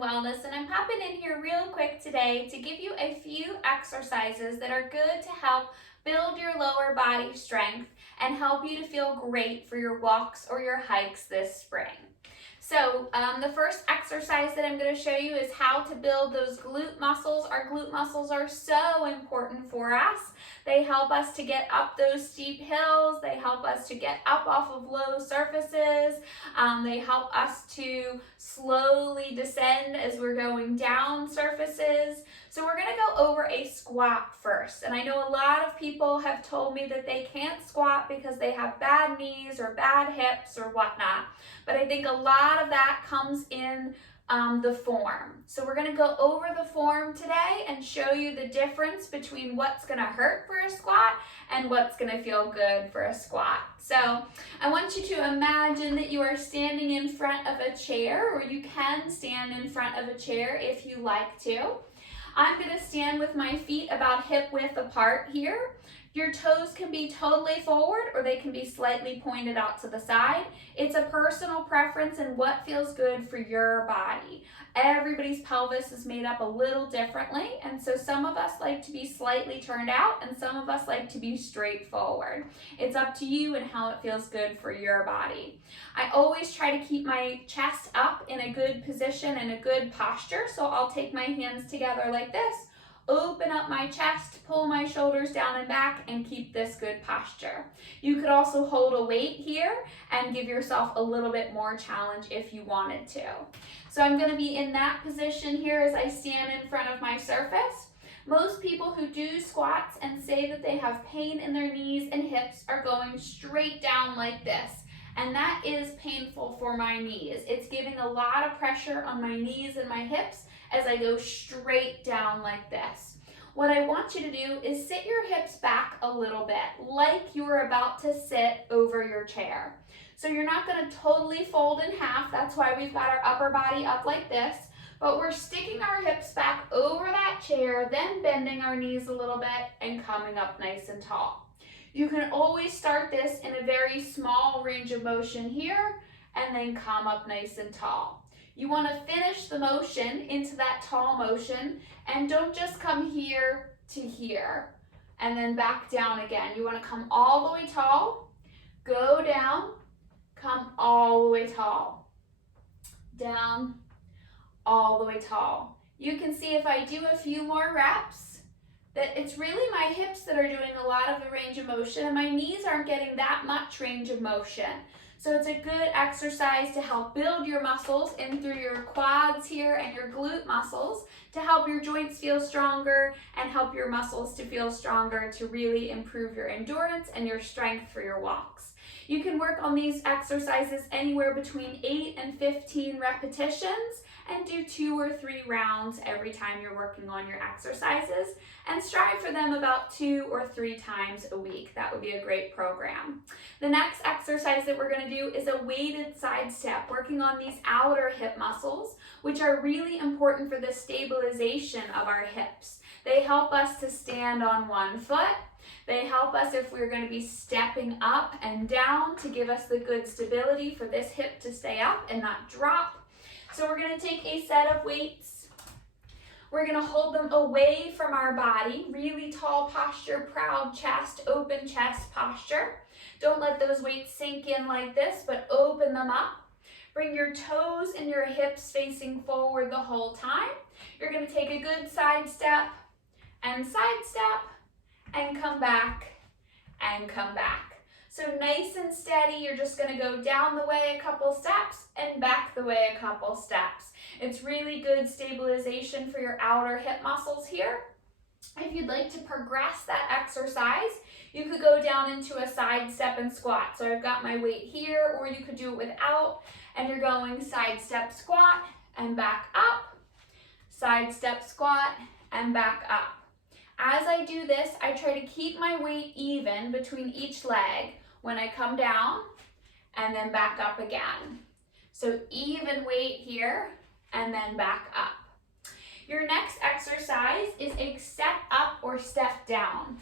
and Wellness, and I'm popping in here real quick today to give you a few exercises that are good to help build your lower body strength and help you to feel great for your walks or your hikes this spring. So the first exercise that I'm going to show you is how to build those glute muscles. Our glute muscles are so important for us. They help us to get up those steep hills. They help us to get up off of low surfaces. They help us to slowly descend as we're going down surfaces. So we're going to go over a squat first. And I know a lot of people have told me that they can't squat because they have bad knees or bad hips or whatnot. But I think a lot of that comes in the form. So we're going to go over the form today and show you the difference between what's going to hurt for a squat and what's going to feel good for a squat. So I want you to imagine that you are standing in front of a chair, or you can stand in front of a chair if you like to. I'm going to stand with my feet about hip width apart here. Your toes can be totally forward or they can be slightly pointed out to the side. It's a personal preference and what feels good for your body. Everybody's pelvis is made up a little differently, and so some of us like to be slightly turned out and some of us like to be straight forward. It's up to you and how it feels good for your body. I always try to keep my chest up in a good position and a good posture, so I'll take my hands together like this. Open up my chest, pull my shoulders down and back, and keep this good posture. You could also hold a weight here and give yourself a little bit more challenge if you wanted to. So I'm going to be in that position here as I stand in front of my surface. Most people who do squats and say that they have pain in their knees and hips are going straight down like this. And that is painful for my knees. It's giving a lot of pressure on my knees and my hips as I go straight down like this. What I want you to do is sit your hips back a little bit, like you're about to sit over your chair. So you're not going to totally fold in half. That's why we've got our upper body up like this. But we're sticking our hips back over that chair, then bending our knees a little bit and coming up nice and tall. You can always start this in a very small range of motion here and then come up nice and tall. You want to finish the motion into that tall motion, and don't just come here to here and then back down again. You want to come all the way tall, go down, come all the way tall, down, all the way tall. You can see if I do a few more reps that it's really my hips that are doing a lot of the range of motion, and my knees aren't getting that much range of motion. So it's a good exercise to help build your muscles in through your quads here and your glute muscles to help your joints feel stronger and help your muscles to feel stronger to really improve your endurance and your strength for your walks. You can work on these exercises anywhere between 8 and 15 repetitions and do 2 or 3 rounds every time you're working on your exercises, and strive for them about 2 or 3 times a week. That would be a great program. The next exercise that we're going to do is a weighted side step, working on these outer hip muscles, which are really important for the stabilization of our hips. They help us to stand on one foot. They help us if we're going to be stepping up and down to give us the good stability for this hip to stay up and not drop. So we're going to take a set of weights. We're going to hold them away from our body, really tall posture, proud chest, open chest posture. Don't let those weights sink in like this, but open them up. Bring your toes and your hips facing forward the whole time. You're going to take a good side step, and come back and come back. So nice and steady, you're just going to go down the way a couple steps and back the way a couple steps. It's really good stabilization for your outer hip muscles here. If you'd like to progress that exercise, you could go down into a side step and squat. So I've got my weight here, or you could do it without, and you're going side step squat and back up, side step squat and back up. As I do this, I try to keep my weight even between each leg when I come down and then back up again. So even weight here and then back up. Your next exercise is a step up or step down.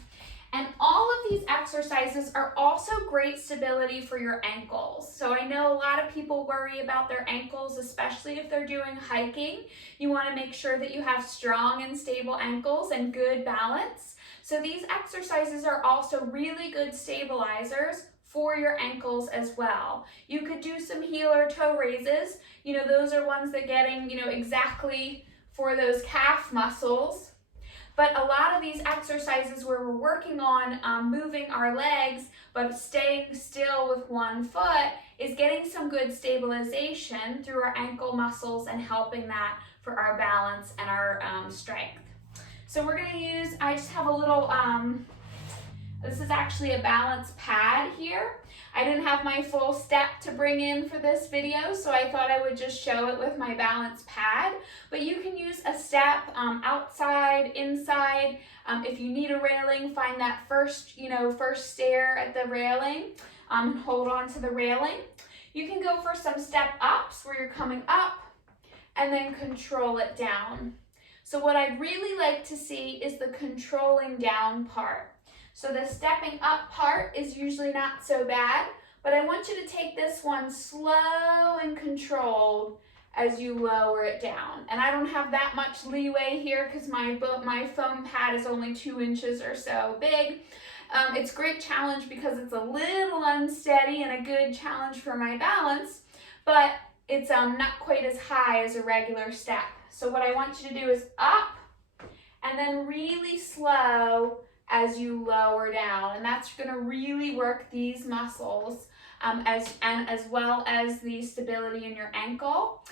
And all of these exercises are also great stability for your ankles. So I know a lot of people worry about their ankles, especially if they're doing hiking. You want to make sure that you have strong and stable ankles and good balance. So these exercises are also really good stabilizers for your ankles as well. You could do some heel or toe raises. Those are ones that getting, exactly for those calf muscles. But a lot of these exercises where we're working on moving our legs but staying still with one foot is getting some good stabilization through our ankle muscles and helping that for our balance and our strength. So we're going to use, I just have a little, this is actually a balance pad here. I didn't have my full step to bring in for this video, so I thought I would just show it with my balance pad. But you can use a step outside, inside. If you need a railing, find that first stair at the railing. Hold on to the railing. You can go for some step ups where you're coming up and then control it down. So what I'd really like to see is the controlling down part. So the stepping up part is usually not so bad, but I want you to take this one slow and controlled as you lower it down. And I don't have that much leeway here because my foam pad is only 2 inches or so big. It's a great challenge because it's a little unsteady and a good challenge for my balance, but it's not quite as high as a regular step. So what I want you to do is up and then really slow as you lower down, and that's going to really work these muscles as well as the stability in your ankle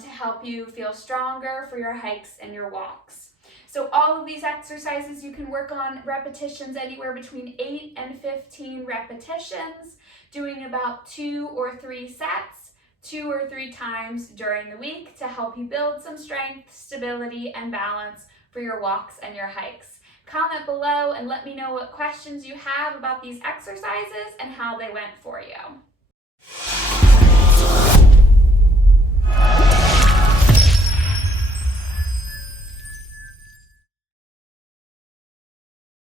to help you feel stronger for your hikes and your walks. So all of these exercises you can work on repetitions anywhere between 8 and 15 repetitions, doing about 2 or 3 sets 2 or 3 times during the week to help you build some strength, stability, and balance for your walks and your hikes. Comment below and let me know what questions you have about these exercises and how they went for you.